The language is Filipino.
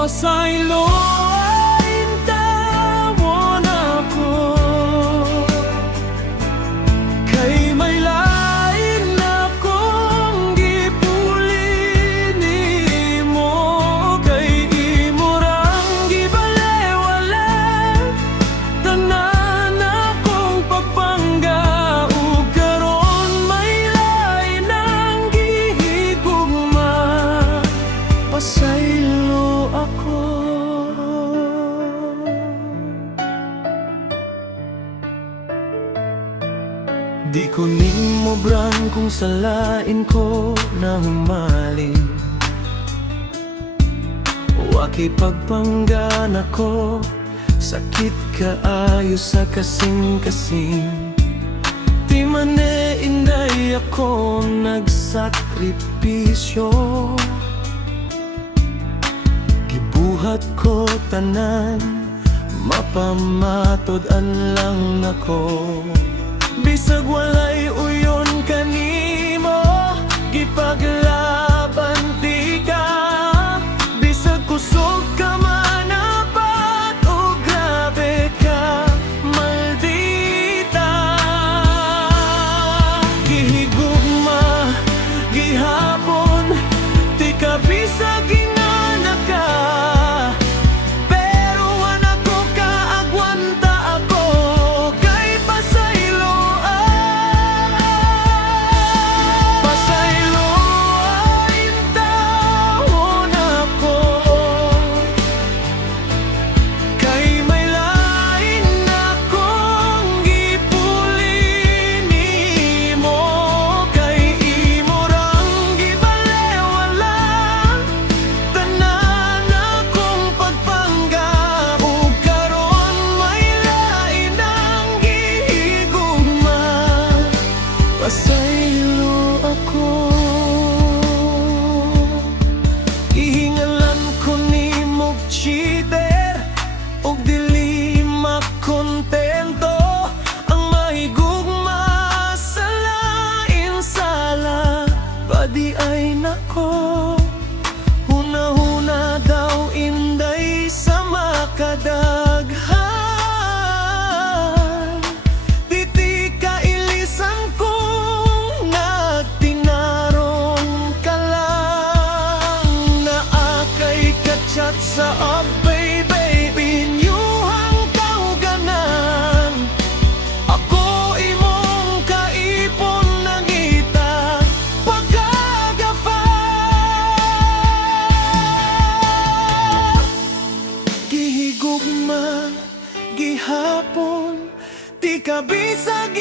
pasaylo ay tawon ako, kay may lain akong gipuli nimo, kay imo rang gibalewala tanan akong pagpangga, ug karon may lain ang gihigugma, pasaylo ako. Di ko nimo brang kung salain ko na humaling, waki pagpanggan ako, sakit kaayo sa kasing-kasing. Di man inday ako nagsakripisyo, gibuhat ko tanan, mapamatod-an lang ako. Bisag walay uyon kanimo, gipaglaban di ka. Bisag kusog ka man apat o grabe ka, maldita. Gihigugma, gihapon, di ka bisag ingana ka, pero wala ko kaagwanta ako, kay pasaylo ay tawon ako, kay may lain akong gipuli nimo, kay imo rang gibalewala tanan akong pagpangga, ug karon may lain ang gihigugma, pasaylo ako. Ihingalan ko nimog cheater, ug dili makontento ang mahigugma sa lain sala. Badi ay nako, huna-huna daw inday sa makadaghan. Diti ka ilisan kung nagtinarong ka lang, naakay ka-chat sa baby, inyuhang kauganan. Ako imong kaipon nangita, pagkagafa. Gihigugma, gihapon, di ka bisag